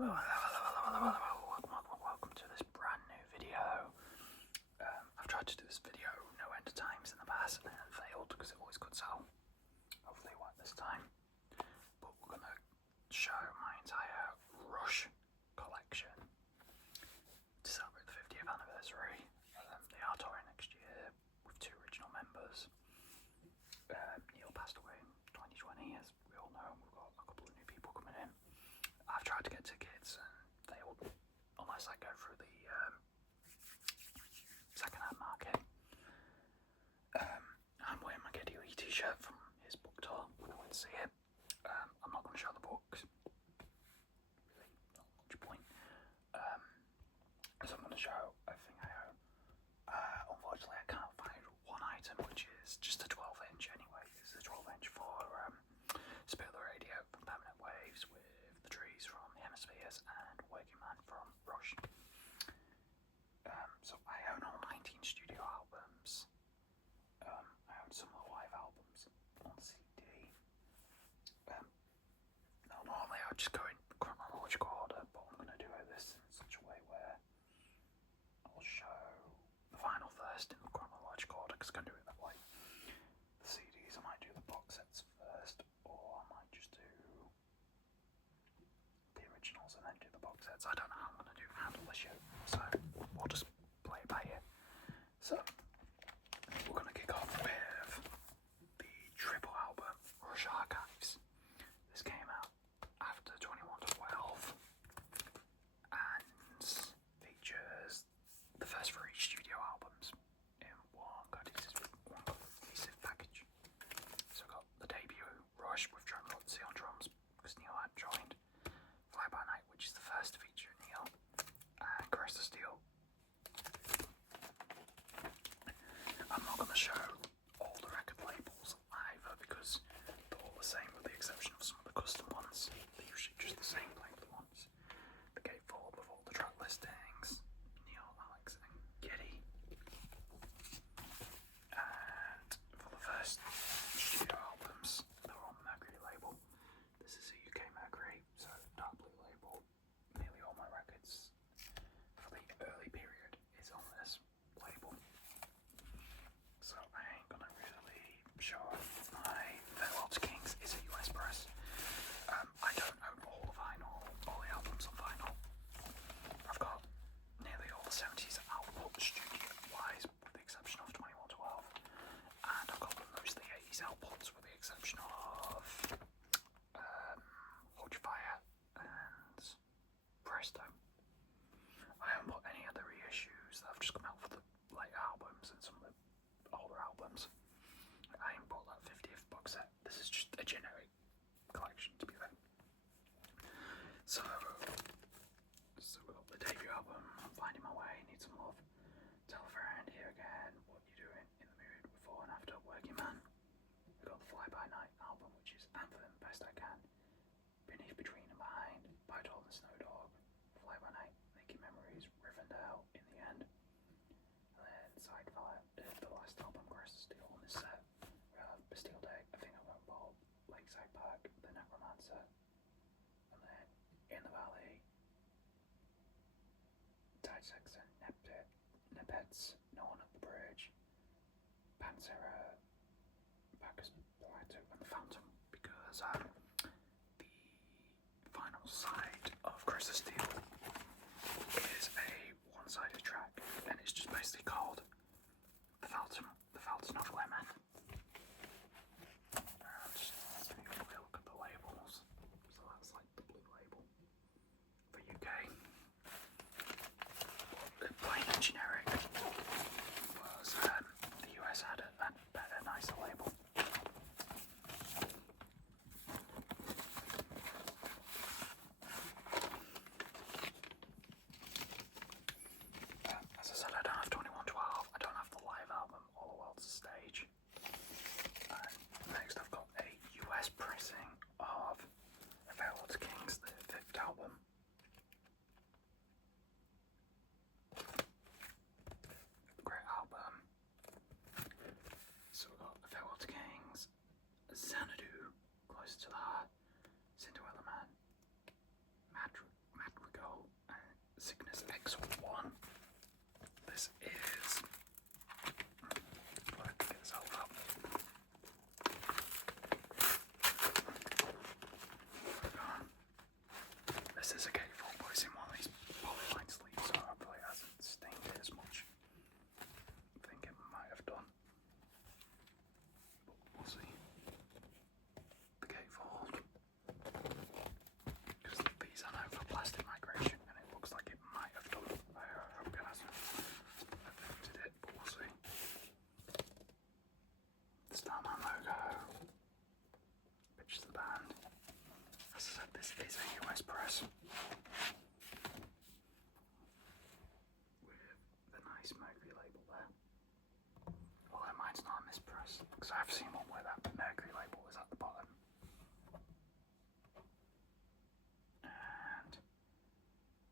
Welcome to this brand new video. I've tried to do this video no end of times in the past and it failed because it always cuts out. Hopefully it won't this time. But we're going to show my entire Rush collection to celebrate the 50th anniversary. They are touring next year with two original members. Neil passed away in 2020, as we all know, and we've got a couple of new people coming in. I've tried to get tickets and failed, unless I go through the second-hand market. I'm wearing my Geddy Lee t-shirt from his book tour when I went to see it. I'm not going to show the books, really not much point, so I'm going to show everything I own. Unfortunately I can't find one item which is just a 12-inch anyway. This is a 12-inch for Spit the Radio from Permanent Waves with The Trees from the Hemispheres and Working Man from Rush. So I own all 19 studio albums. I own some of the live albums on CD. Now normally I would just go in chronological order, but I'm going to do this in such a way where I'll show the vinyl first in chronological order, because I can do it that way. The CDs, I might do the box sets first, or I might just do the originals and then do the box sets. I don't know how I'm going to handle this yet, so we'll just play it by ear. So we're going to kick off with the triple album, Rush Archives. This came out after 2112 and features the first three studio albums in one cohesive package. So we've got the debut, Rush, with John Rutsey on drums, because Neil had joined. Fly By Night, which is the first to feature Neil, and Caress the Steel. I'm not going to show all the record labels either, because they're all the same with the exception of some of the custom ones. They're usually just the same label ones. The gatefold with all the track listings, Neil, Alex and Geddy. And for the first studio albums, they're on Mercury label. This is a UK Mercury, so dark blue label. Nearly all my records for the early period is on this label. So I ain't gonna really show off my Farewell to Kings is a US press. I don't own all the vinyl, all the albums on vinyl. I've got nearly all the 70s output studio-wise, with the exception of 2112, and I've got most of the 80s outputs with the exception of Hold Your Fire and Presto. I haven't bought any other reissues that have just come out for the later albums and some of the older albums. I ain't bought that 50th box set. This is just a generic collection, to be fair. So we've got the debut album, I'm Finding My Way, Need Some Love, Tell a Friend, Here Again, What You Doing, In the Mood, Before and After, Working Man. We've got the Fly By Night album, which is Anthem, Best I Can, Beneath, Between and Behind, Bite All and Snow Dog, Fly By Night, Making Memories, Rivendell, In the End. And then Sidefire, the last album, Caress the Steel on this set. We have Bastille Day, I Think I Won't Bob, Lakeside Park, The Necromancer, and then In the Valley, Tide Sex and Nepets, No One at the Bridge, Panzera, Bacchus Plateau, and The Phantom, because the final side of Caress the Steel is a one-sided track, and it's just basically called The Fountain of Lemon. Just take a look at the labels. So that's like the blue label for UK. Plain and generic, whereas the US had a better, nicer label. As I said, I don't have 2112, I don't have the live album, All the World's a Stage. This is a gatefold, but it's in one of these polyline sleeves, so hopefully it hasn't stained it as much. I think it might have done, but we'll see. The gatefold, because these are now for plastic migration, and it looks like it might have done. I hope it hasn't affected it, but we'll see. The Starman logo, pictures of the band. As I said, this is a US press with the nice Mercury label there. Although mine's not a mispress, because I've seen one where that Mercury label is at the bottom. And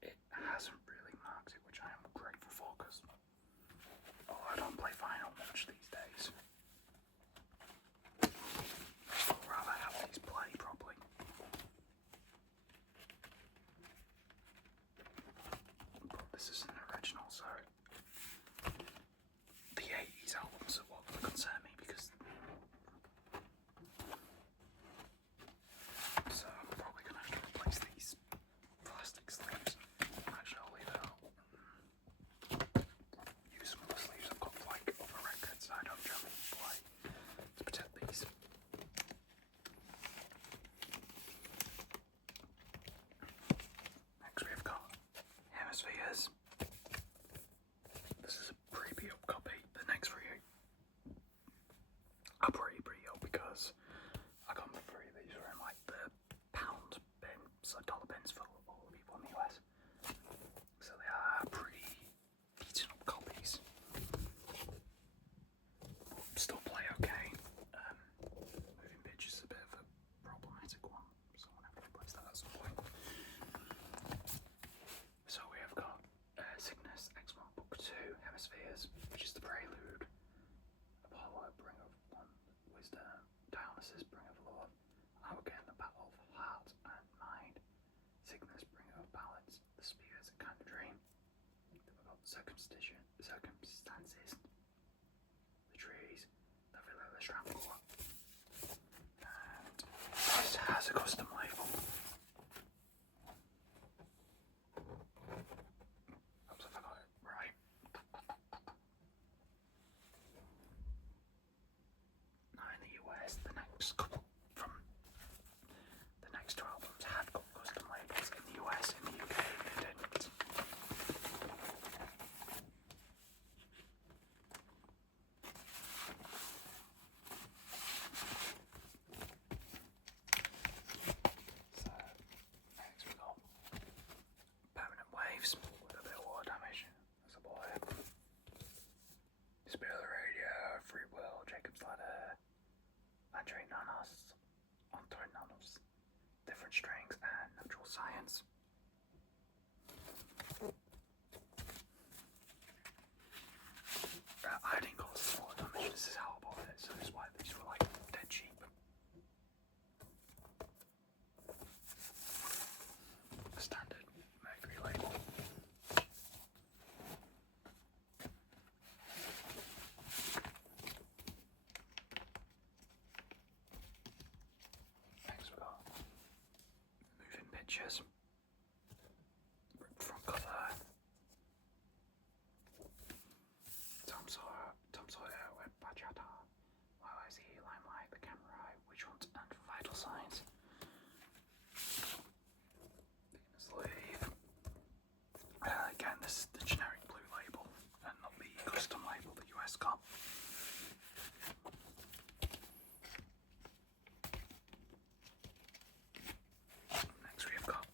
it hasn't really marked it, which I am grateful for, because I don't play vinyl much these days. I'd rather have these play properly. But this is an original, so the 80s albums are what concern me, because so I'm probably going to have to replace these plastic sleeves. Actually, I'll leave it out. Use some of the sleeves I've got for like other records I don't generally play to protect these. Next we've got Hemispheres. This is a pre-beat up copy. The next three are pretty up because I got them for free. These were in like the pound bin, so dollar bins for all the people in the US. So they are pretty beaten up copies. Still play okay. Moving pitch is a bit of a problematic one, so I'll have to replace that at some point. So we have got Cygnus X1 Book 2 Hemispheres, which is the prelude. Apollo, Bringer of One Wisdom. Dionysus, Bringer of Love. Again, the Battle of Heart and Mind. Cygnus, Bringer of Ballads. The Spears, A Kind of Dream. Then we've got Circumstances. The Trees. The Villa, the Strangle. And this has a custom label. Oops, if I got it right. Now in the US, the next couple from the next two albums have got custom labels. In the US, in the UK, they didn't. So next we got Permanent Waves with a bit of water damage. That's a boy. Spirit of the Radio, Free Will, Jacob's Ladder, Andre Nanos, Different Strings, and Natural Science. I didn't call this water damage, this is how I bought it, so this is why these were like dead cheap. A standard Mercury label. Next we got Moving Pictures. Front cover. Tom Sawyer, Web Bachata, YYZ, Limelight, The Camera Eye, Witch Hunt, and Vital Signs. Sleeve. Again, this is the generic blue label and not the custom label the US got. Next we have got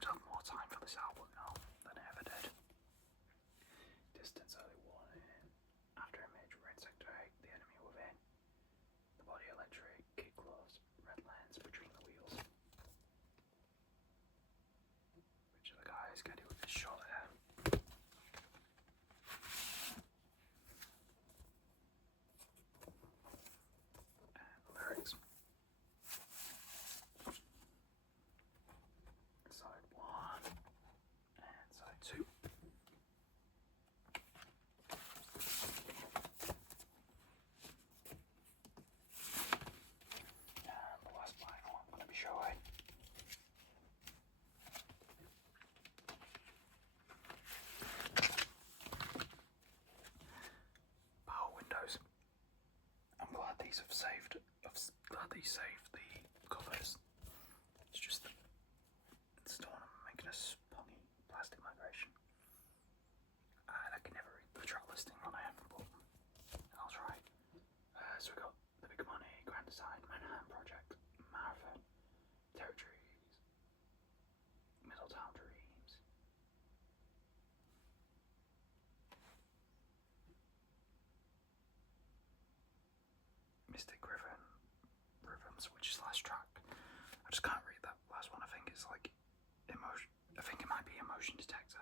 to have more time for this album now than I ever did. Distance early warning. After image, red sector 8, the enemy within. The body electric, kick gloves, red lens between the wheels. Which of the guys getting with this shot here? And the lyrics. Side 1 and side 2. And the last vinyl I'm going to be showing. Power windows. I'm glad these have saved. Glad these saved the covers. It's just that it's still making a spongy plastic migration, and I can never read the track listing on it, but I'll try. So we got The Big Money, Grand Design, Manhattan Project, Marathon, Territories, Middletown Dreams. Mystic Rhythms, which is the last track. I just can't read that last one. I think it's like emotion. I think it might be Emotion Detector.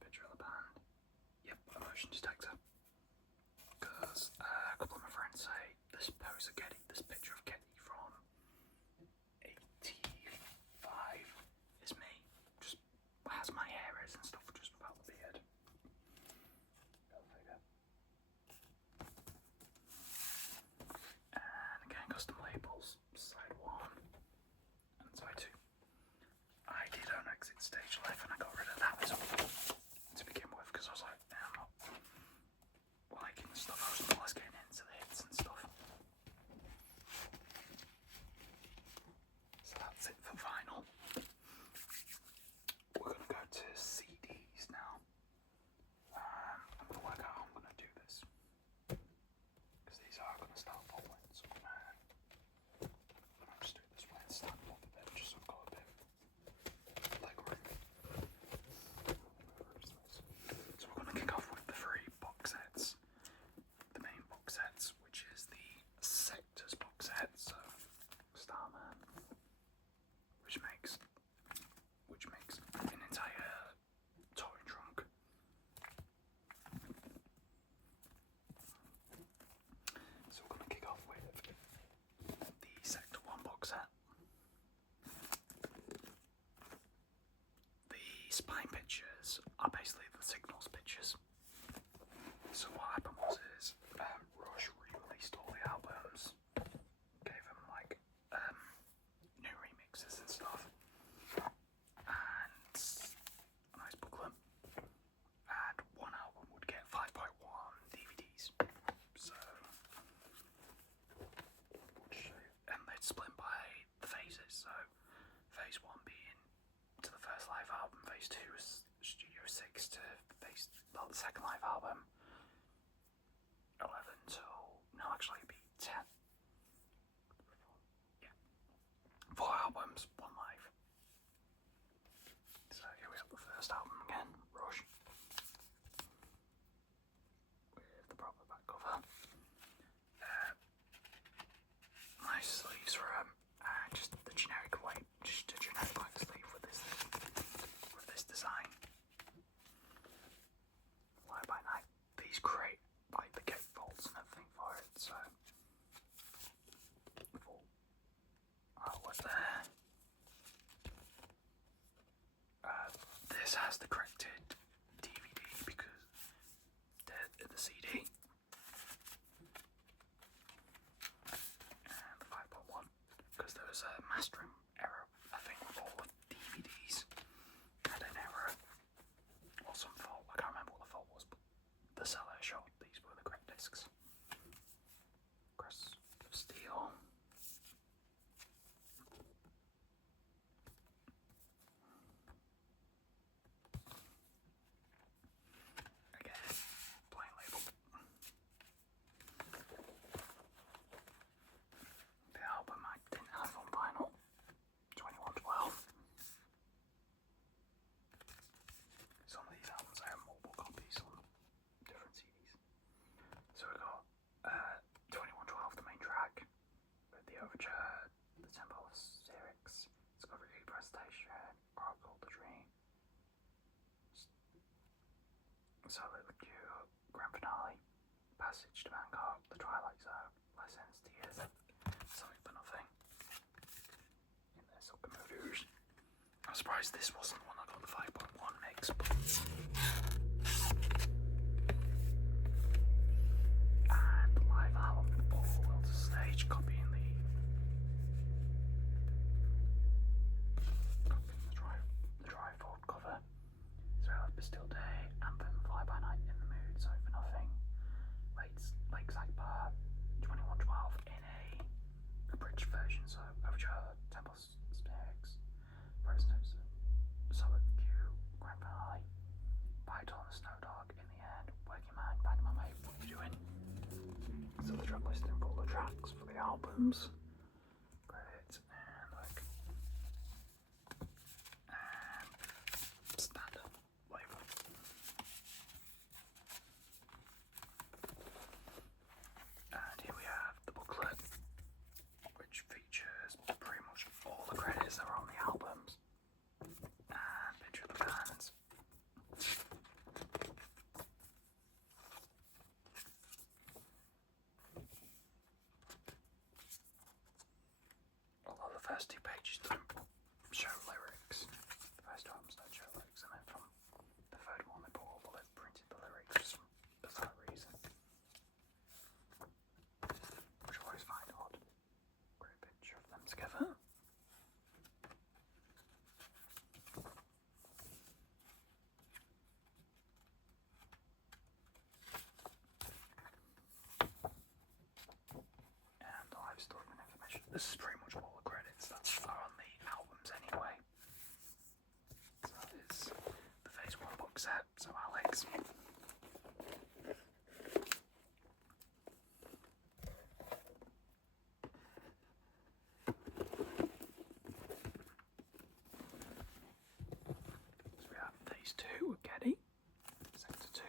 Picture of the band. Yep, Emotion Detector. Because a couple of my friends say this pose of Getty, this picture of Getty from 85 is me. Just has my hair is and stuff, just without the beard. Go figure. And again, custom labels, side 1 and side 2. I did own Exit Stage Life and I got rid of that as well to begin with because I was like, I'm not liking the stuff. I was more or less getting into the hits and stuff. So that's it for vinyl. We're going to go to CDs now. I'm going to work out how I'm going to do this. Because these are going to start falling. So I'm going to just do it this way and stand up a bit just so I've got a bit of leg room. So we're going to kick off with the 3 box sets. The main box sets, which is the Sectors box set, so Starman, which makes an entire towing trunk. So we're going to kick off with the Sector 1 box set. The spine pictures are basically the Signals pictures. So what happened was Rush re-released all the albums, gave them like new remixes and stuff, and a nice booklet. And one album would get 5.1 DVDs. So and they'd split by the phases. So phase 1 being to the first live album, phase 2 was Studio 6 to the second live album. 11 till, no, actually it'd be 10. Yeah. 4 albums, 1 live. So here we have the first album again, Rush. With the proper back cover. Nice sleeves for just the generic white, just a generic black sleeve with this design. Fly by Night. These create like the gatefolds and everything for it, so full artwork there. This has the corrected DVD because the CD and the 5.1. Overture, The Temple of Syrinx, Discovery Prestation, Oracle the Dream, Solid Liqueur, Grand Finale, Passage to Bangkok, The Twilight Zone, License to Years, Something for Nothing. In their Soccer Moves. I'm surprised this wasn't one I got the 5.1 mix, but and live album, all well to stage, copying the trifold cover. Israel Bastille Day, Anthem, Fly By Night, In the Mood, Sorry for Nothing, Lakeside Bar, 2112 in a abridged version, so Overture, Temple Snakes, Frozen Notes, Solid Q, Grand Finale, Python, Snow Dog, In the End, Working Man, Finding My Mate, What You Doing? So the track listing for all the tracks for the albums, credits, and like, and standard label. And here we have the booklet, which features pretty much all the credits that are on the albums, and picture of the bands. Although the first two pages don't show lyrics, the first two albums don't show lyrics, and then from the third one they printed the lyrics for some bizarre reason, which I always find odd. Great picture of them together. And the live story and information. This is pretty much all the credits that are on the albums anyway. So that is the Phase 1 box set. So Alex. So we have Phase 2 with Getty, Sector 2.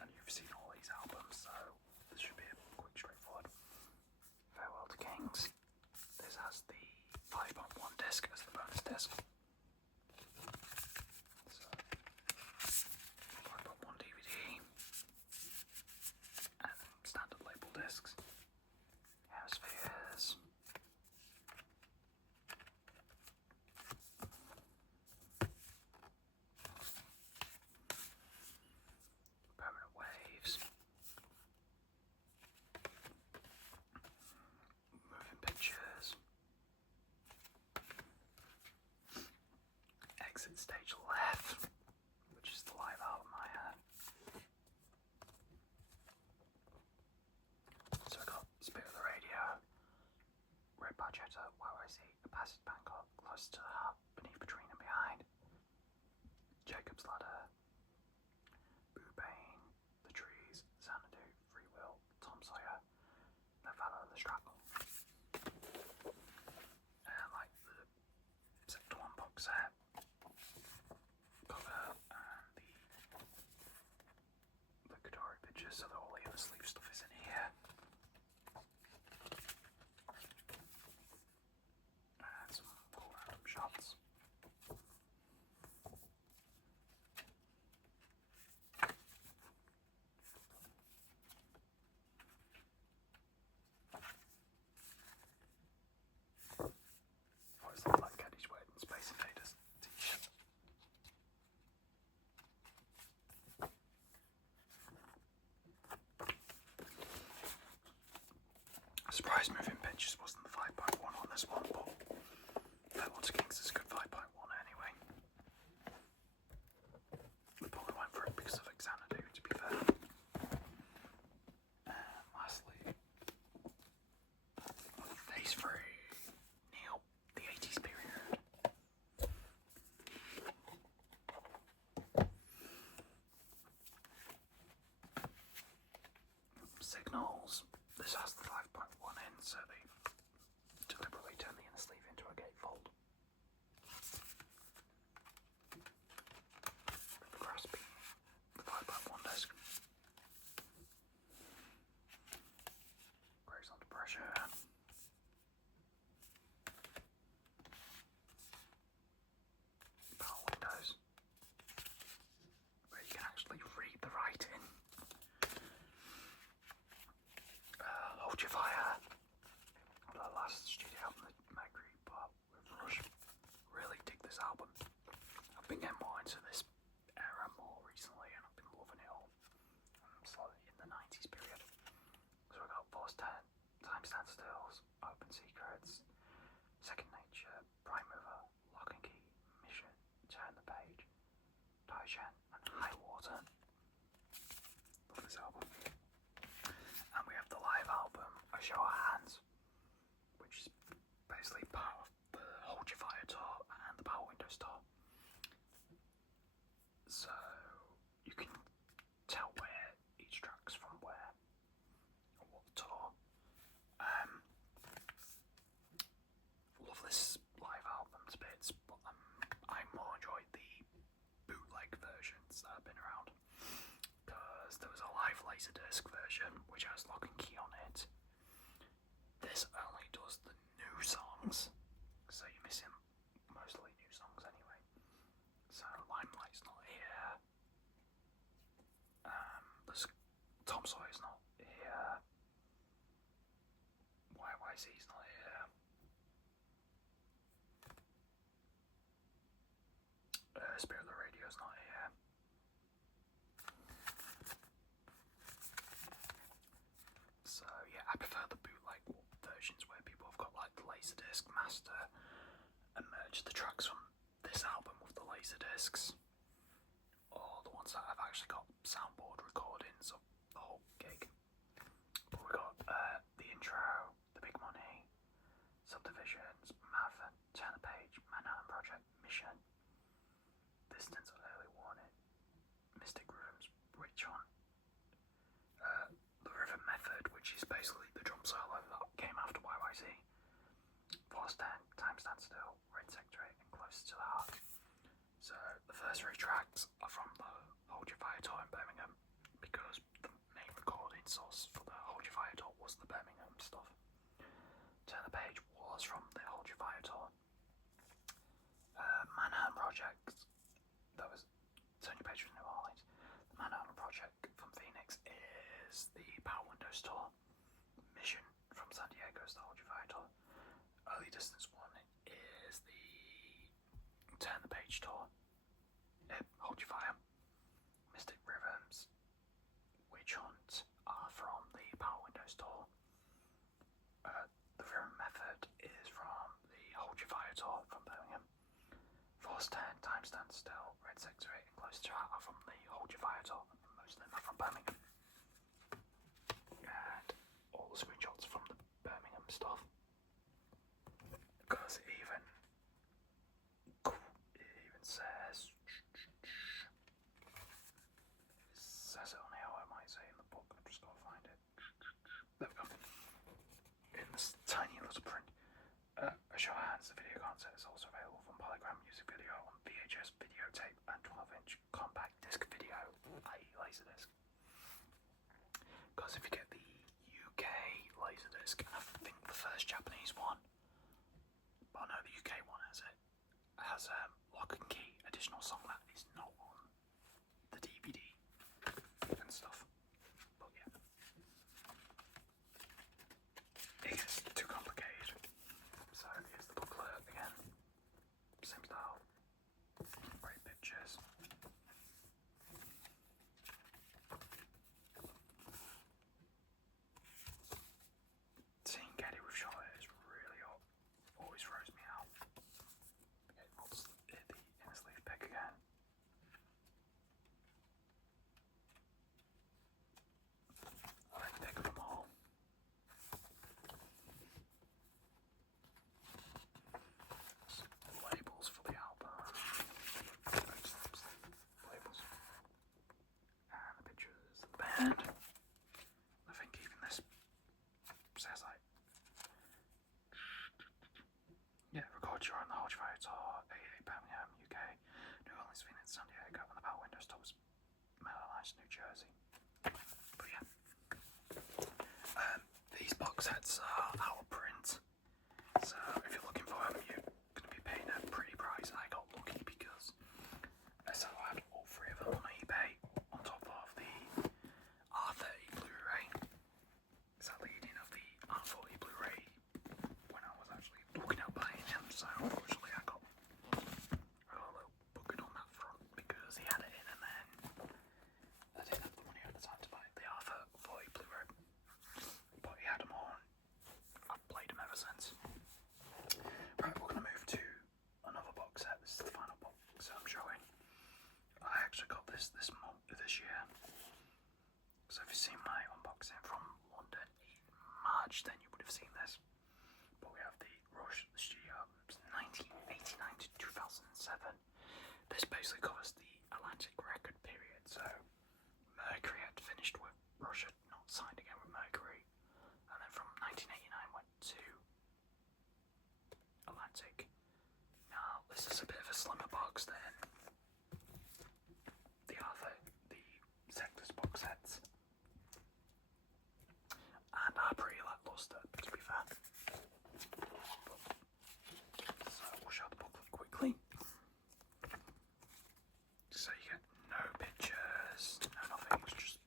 And you've seen all these albums, so this should be a quick, straightforward. Farewell to Kings. This has the 5.1 disc as the bonus disc. So 5.1 DVD and standard label discs. Hemispheres. Permanent Waves. Moving Pictures. Exit Stage Left, which is the live album I had. So I got Spirit of the Radio, Red Barchetta, YYZ, A Passage Bangkok, Close to the Heart, Beneath, Between and Behind, Jacob's Ladder, Boo Bane, The Trees, Xanadu, Free Will, Tom Sawyer, The Fellow of the Struggle. And like the Sector 1 box set, cover, and the Kadori pictures, so that all the other sleeve stuff is in here. And some cool random shots. Always look like Caddy's wearing Space Invaders t-shirt. Surprised Moving Pictures wasn't the 5.1 on this one, but Farewell to Kings is a good 5.1 anyway. We probably went for it because of Xanadu, to be fair. And lastly, Phase 3, Neil, the 80s period. Signals. This has the 5.1 in, so they've deliberately turned the inner sleeve into a gatefold. into this era more recently, and I've been loving it all. Slightly in the 90s period. So we got Force 10, Time Standstills, Open Secrets, Second Nature, Prime Mover, Lock and Key, Mission, Turn the Page, Taishan, and High Water. Love this album. And we have the live album, A Show of Hands, which is basically part of the Hold Your Fire tour and the Power Windows tour. So you can tell where each track's from where, or what tour. Love this live album to bits, but I more enjoyed the bootleg versions that have been around, because there was a live Laserdisc version which has Lock and Key on it. This only does the new songs, so you're missing mostly new songs anyway. So Limelight's not here. There's Tom Sawyer's not here. YYZ's not here. Spirit of the Radio's not here. So yeah, I prefer the bootleg versions where people have got like the Laserdisc master and merge the tracks from this album with the Laserdiscs, or the ones that have actually got soundboard recordings of the whole gig. But we got the intro, The Big Money, Subdivisions, Marathon, Turn the Page, Manhattan Project, Mission, Distance, Early Warning, Mystic Rhythms, Witch Hunt, The Rhythm Method, which is basically the drum solo that came after YYZ, Force 10, Time Stand Still, Red Sector 8, and Closer to the Heart. So the first 3 tracks are from the Hold Your Fire tour in Birmingham, because the main recording source for the Hold Your Fire tour was the Birmingham stuff. Turn the Page was from the Hold Your Fire tour. Manhattan Project, that was Turn Your Page from New Orleans. The Manhattan Project from Phoenix is the Power Windows tour. Mission from San Diego's the Hold Your Fire tour. Early Distance one is the Turn the Page tour. Hold Your Fire. Mystic Rhythms, Witch Hunt are from the Power Windows tour. The Rhythm Method is from the Hold Your Fire tour from Birmingham. Force 10, Time Stand Still, Red Sector 8, and Close to Heart are from the Hold Your Fire tour. Most of them are from Birmingham. And all the screenshots from the Birmingham stuff. Because it even says it on here, I might say in the book. I've just got to find it. There we go. In this tiny little print. A Show of Hands, the video concert, is also available from Polygram Music Video on VHS videotape and 12-inch compact disc video, i.e. Laserdisc. Because if you get the UK Laserdisc, and I think the first Japanese one, but no, the UK one has Lock and Key, additional song that is not on the DVD and stuff. But yeah, it gets too complicated. So here's the booklet again. Same style. Great pictures. Seeing Geddy with short hair is really hot. Always throws me out. Okay, I'll just hit the inner sleeve pick again. I like the pick of them all. Labels for the album. Labels. And the pictures of the band. I think even this says like, yeah, record your on the Hold Your Fire tour, AA Birmingham, UK, New Orleans, Phoenix, San Diego, and the Power Windows tours, Melanie, New Jersey. But yeah, these box sets are out of print, so if you're looking for them, you're going to be paying a pretty price. I got lucky because so I had all 3 of them on eBay on top of the R30 Blu-ray. It's that leading of the R40 Blu-ray when I was actually looking at buying them, so unfortunately I got a little buggered on that front this basically covers the Atlantic record period. So Mercury had finished with Russia, not signed again with Mercury, and then from 1989 went to Atlantic. Now this is a bit of a slimmer box than the Sectors box sets, and are pretty lackluster, to be fair. So we'll show the booklet quickly. So you get no pictures, no nothing, it's just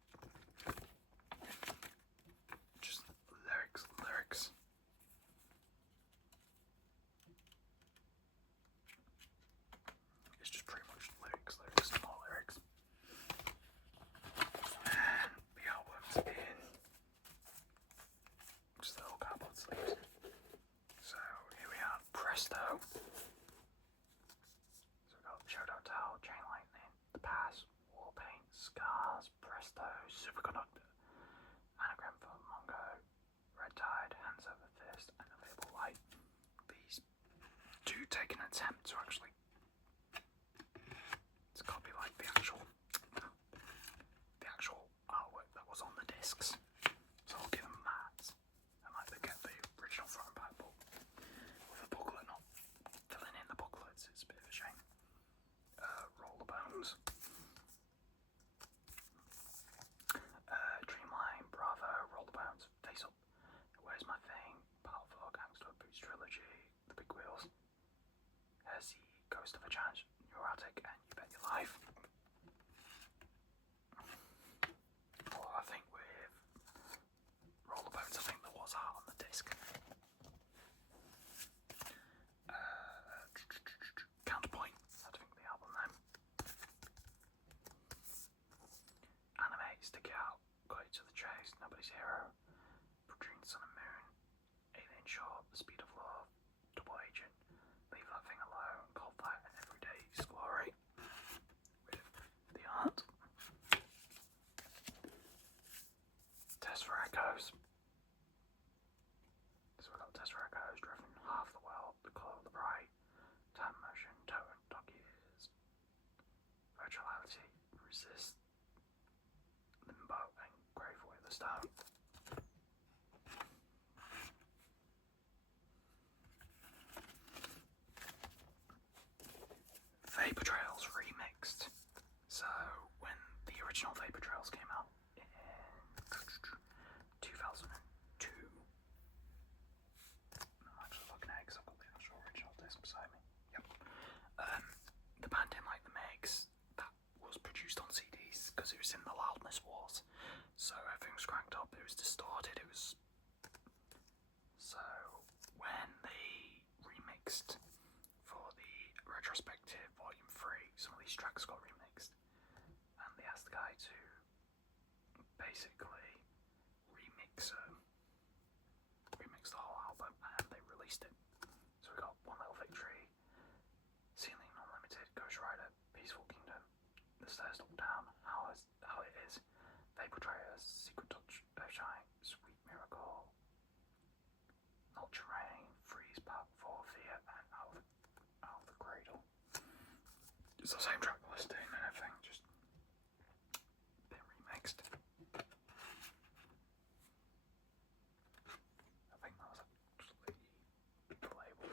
lyrics. It's just pretty much lyrics, and more lyrics. And the album's in just the little cardboard sleeves. So here we are, Presto. So we've got Showdown Towel, Chain Lightning, The Pass, War Paint, Scars, Presto, Superconductor, Anagram for Mongo, Red Tide, Hands Over Fist, and Available Light. These do take an attempt to actually copy like the actual artwork that was on the discs. So I'll give them that. And like they get the original front and back, but with the booklet not filling in the booklets, it's a bit of a shame. Roll the Bones. Dreamline, Bravo, Roll the Bones, Face Up, Where's My Thing, Part 4, Gangster Boots Trilogy, The Big Wheels, Here's the Ghost of a Challenge, Neurotic, and You Bet Your Life. Well, I think with Roll the Bones, I think there was art on the disc. Counterpoint, I think the album name. Anime, Stick It Out, Got It to the Chase, Nobody's Hero, Between Sun and Moon, Alien Shore, The Speed of Love, Double Agent, Leave That Thing Alone, Cold Fight, and Everyday's Glory. With the art. Test for Echoes. So we've got Test for Echoes, Driven, Half the World, The Colour of the Bright, Time Motion, Totem, Dog Years, Virtuality, Resist, Limbo, and Grave Away the Stone. Vapor Trails remixed. So when the original Vapor Trails came out in 2002, I'm actually looking at it because I've got the actual original disc beside me. Yep. The band didn't like the mix that was produced on CDs because it was in the loudness wars. So everything was cranked up, it was distorted, it was. So when they remixed for the retrospective volume 3, some of these tracks got remixed, and they asked the guy to basically remix the whole album, and they released it. So we got One Little Victory, Ceiling Unlimited, Ghost Rider, Peaceful Kingdom, The Stairs Look Down, How It Is, Vapor Trails, Secret Touch, Earthshine, Sweet Miracle, Not Terrain, Freeze, Part 4, Fear, and Out of the Cradle. It's the same track listing and everything, just a bit remixed. I think that was actually the label.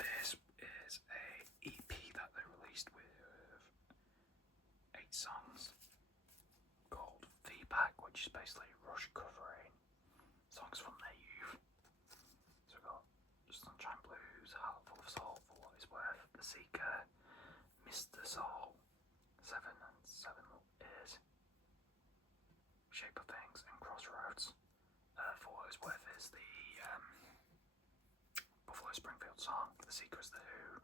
This is a EP that they released with 8 songs called Feedback, which is basically Rush covering songs from their youth. So we've got Sunshine Blues, Heart Full of Soul, For What It's Worth, The Seeker, Mr. Soul, 7 and 7 Ears, Shape of Things, and Crossroads. For What It's Worth is the Buffalo Springfield song, The Seeker is The Who,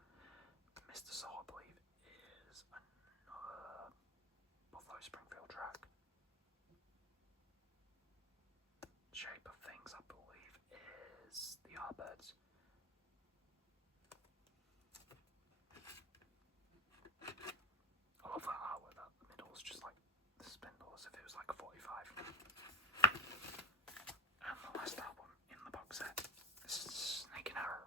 Mr. Soul, I believe, is another Buffalo Springfield track. Shape of Things, I believe, is the Yardbirds. I love that artwork, that the middle is just like the spindle as if it was like a 45. And the last album in the box set is Snake and Arrow.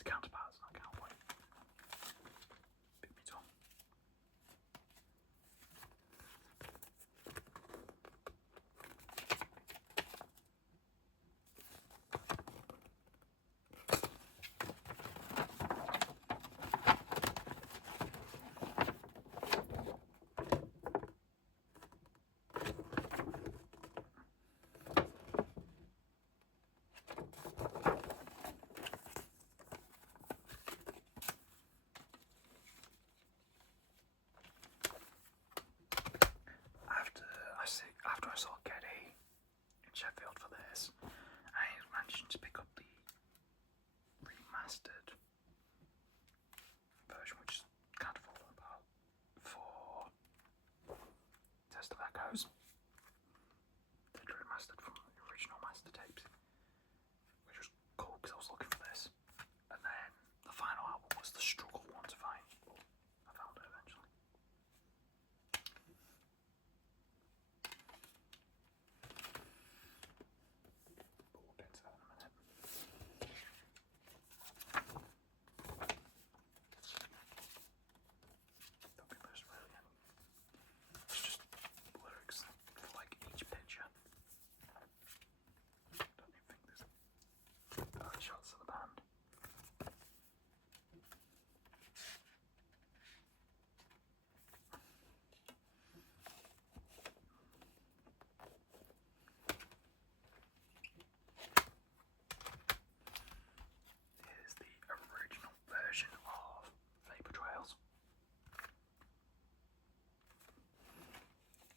His counterparts, not cowboy. Beat me Tom. After I saw Geddy in Sheffield for this, I managed to pick up the remastered version, which is kind of fallen apart, for Test of Echoes. They remastered from the original master tapes, which was cool because I was looking for this. And then the final album was the struggle one to find, but I found it eventually. But we'll get to that in a minute. Don't think there's really any. It's just lyrics for like each picture. Don't even think there's shots of the band. Here's the original version of Vapor Trails.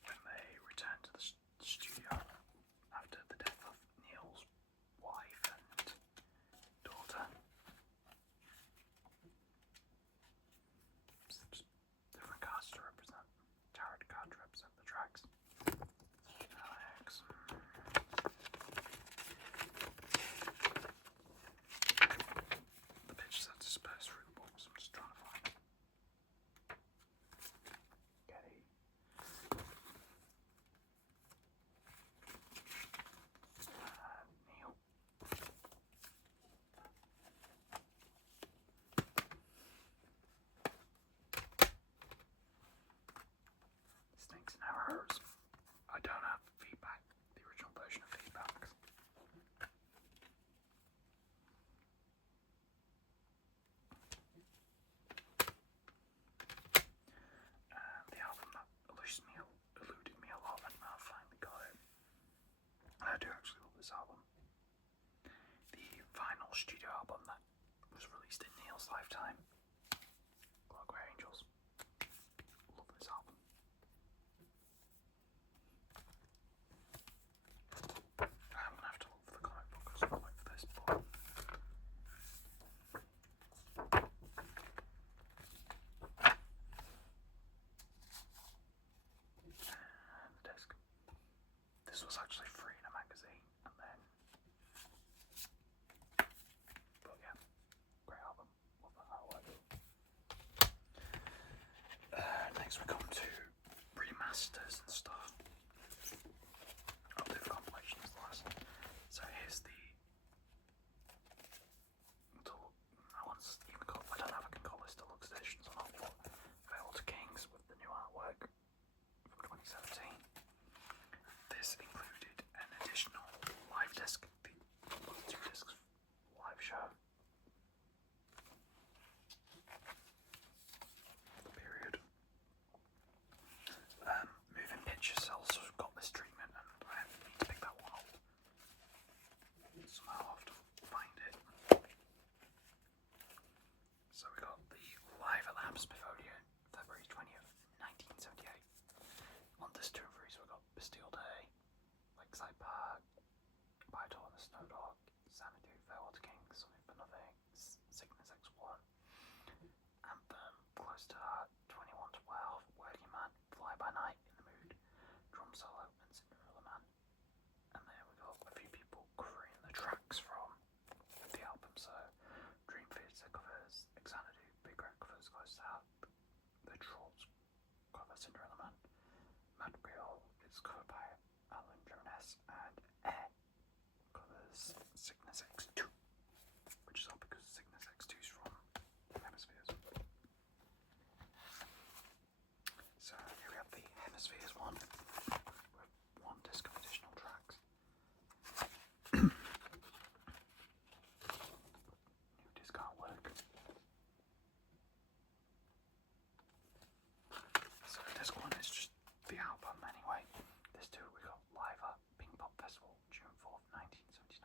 When they returned to the studio after the death of Neil's wife and daughter. Just different cards to represent, tarot cards to represent the tracks. Alex. The pictures are dispersed through the books, I'm just trying to find it. Geddy. Neil. Snakes and Arrows. I don't have feedback, the original version of feedbacks. The album that eluded me a lot, and I finally got it. I do actually love this album. The final studio album that was released in Neil's lifetime, Clockwork Angels. Love this album. I'm gonna have to look for the comic book as well, like for this book. And the disc. This was actually free in a magazine, and then. But yeah, great album. Love that artwork. Next we come to remasters and stuff. I'll do the compilations last. So here's the. I don't know if I can call this deluxe editions or not, but Farewell to Kings with the new artwork from 2017. This included an additional live disc, the 2 discs live show. Period. Moving Pictures also got this treatment, and I need to pick that one up. Somehow I'll have to find it. So we got the Live at the Hammersmith Odeon, February 20th, 1978. On this tour we got Bastille Day, Lakeside Park, Python and the Snow Dog, Xanadu, Farewell to Kings, Something for Nothing, Cygnus X1, Anthem, Close to Heart, 2112, Working Man, Fly By Night, In the Mood, Drum Solo, and Cinderella Man. And then we got a few people covering the tracks from the album, so Dream Theater covers Xanadu, Big Red covers Close to Heart, The Trolls cover Cinderella Man, Mad Creole is covered by Alan Jones, and Air covers Cygnus X2, which is all because Cygnus X2 Hemispheres one with one disc of additional tracks. New disc artwork. So this one is just the album anyway. This two we got live at Pink Pop Festival June 4th, 1979,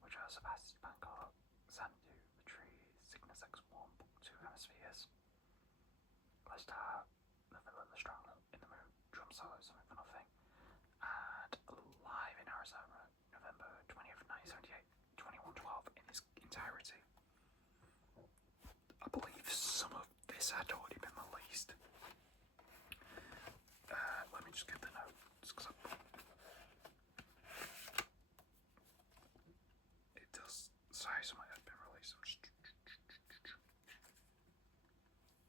which was Sebastian Bangkok, Xanadu, The Trees, Cygnus X1, Book 2 Hemispheres. Let's start The Villa, The Strong in the Mood, drum solo, Something for Nothing, and live in Arizona, November 20th, 1978, 2112 in its entirety. I believe some of this had already been released. Let me just get the notes, because it does say some had been released. I'm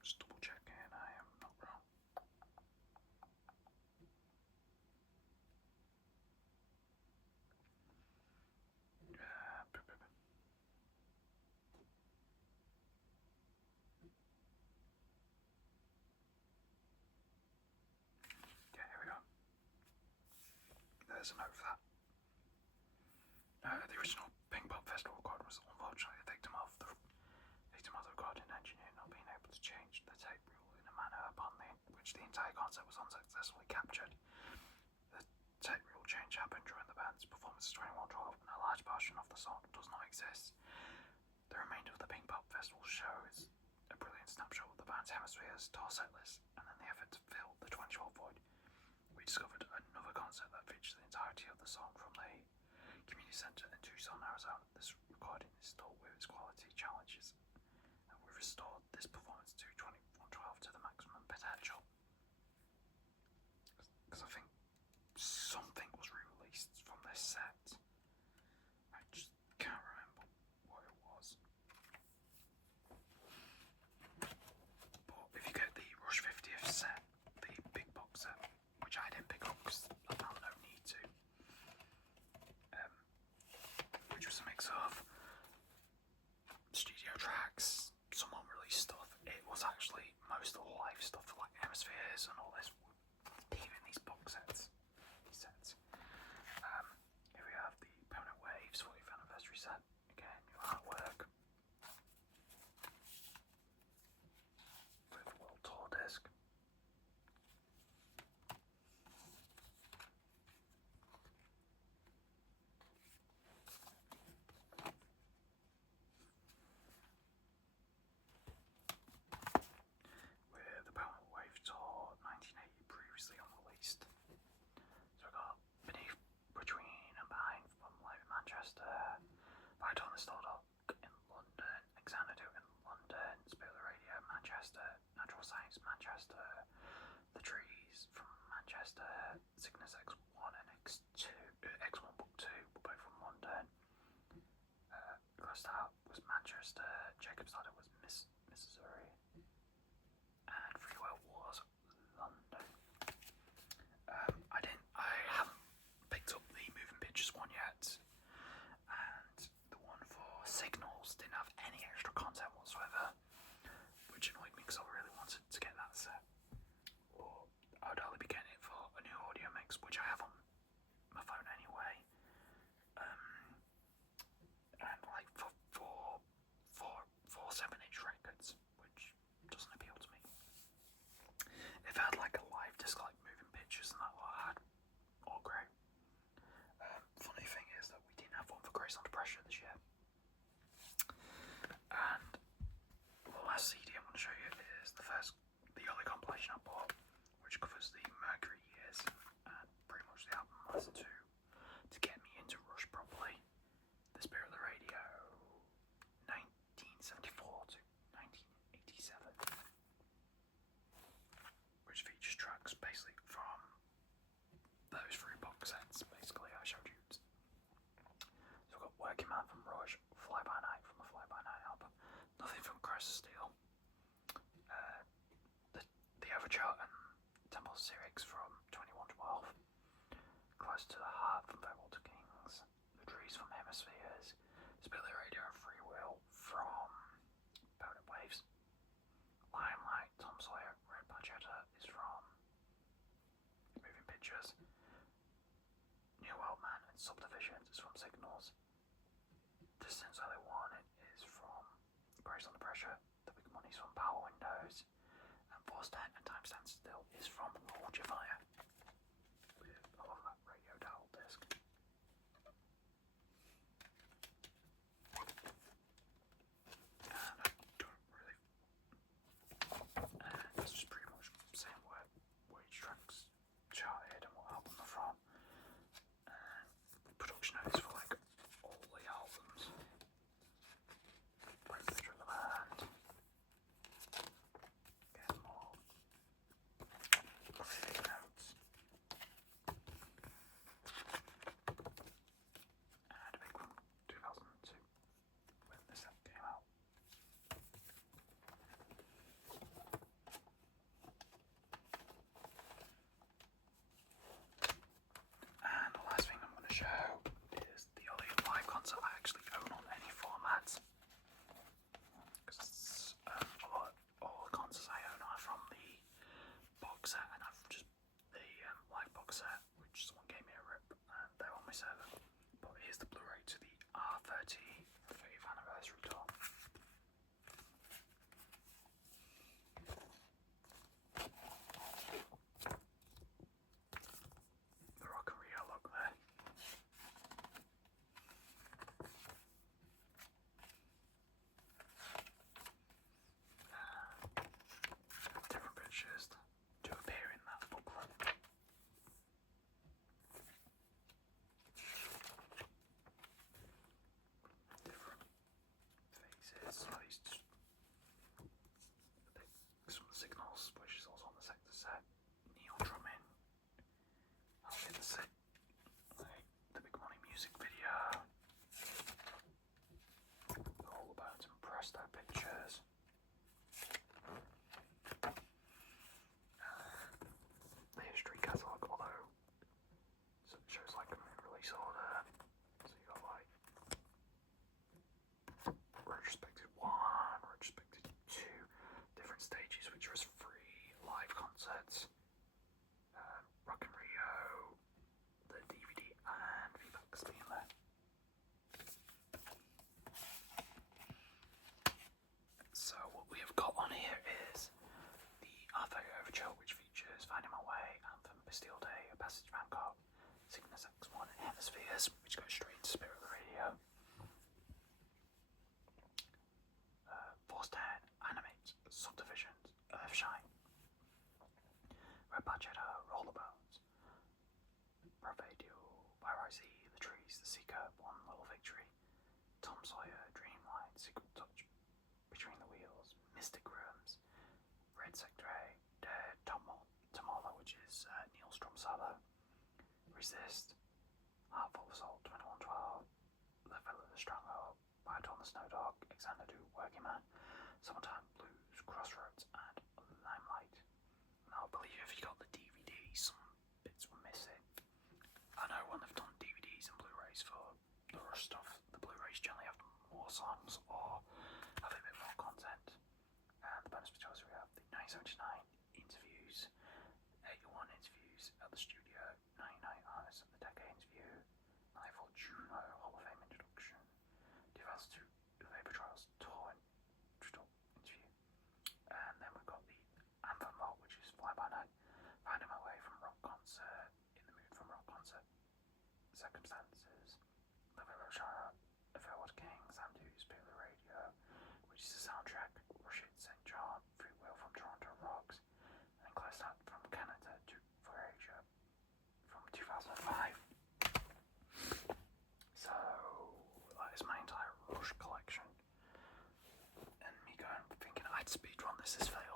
just double checking I am not wrong. Yeah, here we go. There's a note for that. The original Pink Pop Festival record was unfortunately the victim of the recording engineer not being able to change the tape rule in a manner upon which the entire concept was unsuccessfully captured. The tape rule change happened during the band's performance of 2112, and a large portion of the song does not exist. The remainder of the Pink Pop Festival show is a brilliant snapshot of the band's Hemispheres tour set list, and then the effort to fill the 2012 void. We discovered another concept that features the entirety of the song from the Community Center in Tucson, Arizona. This recording is still with its quality challenges, and we've restored this performance to 2112 to the maximum potential. Because I think something was re-released from this set. I just can't remember what it was. But if you get the Rush 50th set, the big box set, which I didn't pick up because I found no need to, which was a mix of studio tracks, some unreleased stuff. It was actually most of the live stuff, like Hemispheres and all this, even these box sets. Here we have the Permanent Waves 40th anniversary set. Again, new artwork with a World Tour disc. With the Permanent Wave Tour 1980 previously unreleased. So we got Beneath, Between and Behind from live in Manchester, Right on the Storedock in London, Xanadu in London, Spirit of the Radio Manchester, Natural Science Manchester, The Trees from Manchester, Cygnus X1 and X2, X1 Book 2 were both from London. Close Out was Manchester, Jacob's Ladder was Missouri, and Free Will was London. I haven't picked up the Moving Pictures one yet, and the one for Signals didn't have any extra content whatsoever, which annoyed me because I really wanted to get that set. Or I would only be getting it for a new audio mix, which I have on my phone anyway. And like for four 7-inch records, which doesn't appeal to me. If I had like a live disc like Moving Pictures and that what I had, all great. Funny thing is that we didn't have one for Grace Under Pressure this year. And the last CD I'm going to show you is the only compilation I bought, which covers the Mercury years and pretty much the album I listened to get me into Rush properly. The Spirit of the Radio 1974 to 1987, which features tracks basically from those three box sets basically I showed you. So we've got Working Man from Rush, Fly By Night from the Fly By Night album, Nothing from Crest Steel, the Overture and Temple of Syrinx from 2112, Close to the Heart from Farewell to Kings, The Trees from Hemispheres, Spirit of the Radio and Free Will from Permanent Waves, Limelight, Tom Sawyer, Red Barchetta is from Subdivisions is from Signals. Distance Only One is from Grace Under Pressure. The Big Money's from Power Windows. And Force 10 and Time Stands Still is from Hold Your Fire. I love that radio dial disc. And I don't really. And that's just pretty much saying which tracks charted and what album they're from. And production notes for like all the albums. Like picture of the band. Get more critic notes. And a big one, 2002, when this came out. And the last thing I'm going to show is the only live concert I actually own on any formats. Because all the concerts I own are from the box set, and I've just the live box set, which someone gave me a rip, and they're on my server. But here's the Blu-ray to the R30 30th anniversary tour. The Rock and Rio look there. Different pictures to appear in that booklet. Different faces. Some of these, some of the Signals, which is also on the sector set. Neil drumming. I'll get the set. The Big Money music video. All the Bones and Presto pictures. The history catalogue, although so it shows like a release order. So you got like retrospective 1, retrospective 2, different stages which was free, live concerts, Rock and Rio, the DVD and V-Bucks being there. So what we have got on here is the R30 Overture, which features Finding My Way, Anthem, Bastille Day, A Passage of Bangkok, Cygnus X1 and Hemispheres, which goes straight into Spirit of the Radio. Force 10, Animate, Subdivisions, Earthshine, Red Badger, Rollerbones, Bravadio, Byrise, The Trees, The Seeker, One Little Victory, Tom Sawyer, Dreamlight, Secret Touch, Between the Wheels, Mystic Rooms, Red Sector A, Dead, Tomala, which is Neil Strum solo, Resist, Heartful of Soul, 2112, The Villa of the Stronghold, Bite on the Snow Dog, Xanadu, Working Man, Summertime Blues, Crossroads, and Limelight. Now, I believe if you got the DVD, some bits were missing. I know when they've done DVDs and Blu-rays for the Rush stuff, the Blu-rays generally have more songs or have a bit more content. And the bonus materials we have the 1979 interviews, 81 interviews at the studio, 99 Artists of the Decade interview, 94 Juno Hall of Fame introduction, 2002 The Vapor Trials tour interview, and then we've got the Anthem Vault, which is Fly By Night, Finding My Way from Rock Concert, In the Mood from Rock Concert, Circumstances, The Villa Shire, A Farewell to Kings, Xanadu, Spirit of the Radio, which is the soundtrack, Rush It, St. John, Free Will from Toronto Rocks, and Close Start from Canada to for Asia from 2005. So that is my entire Rush collection. And me going thinking I'd speedrun this is fair.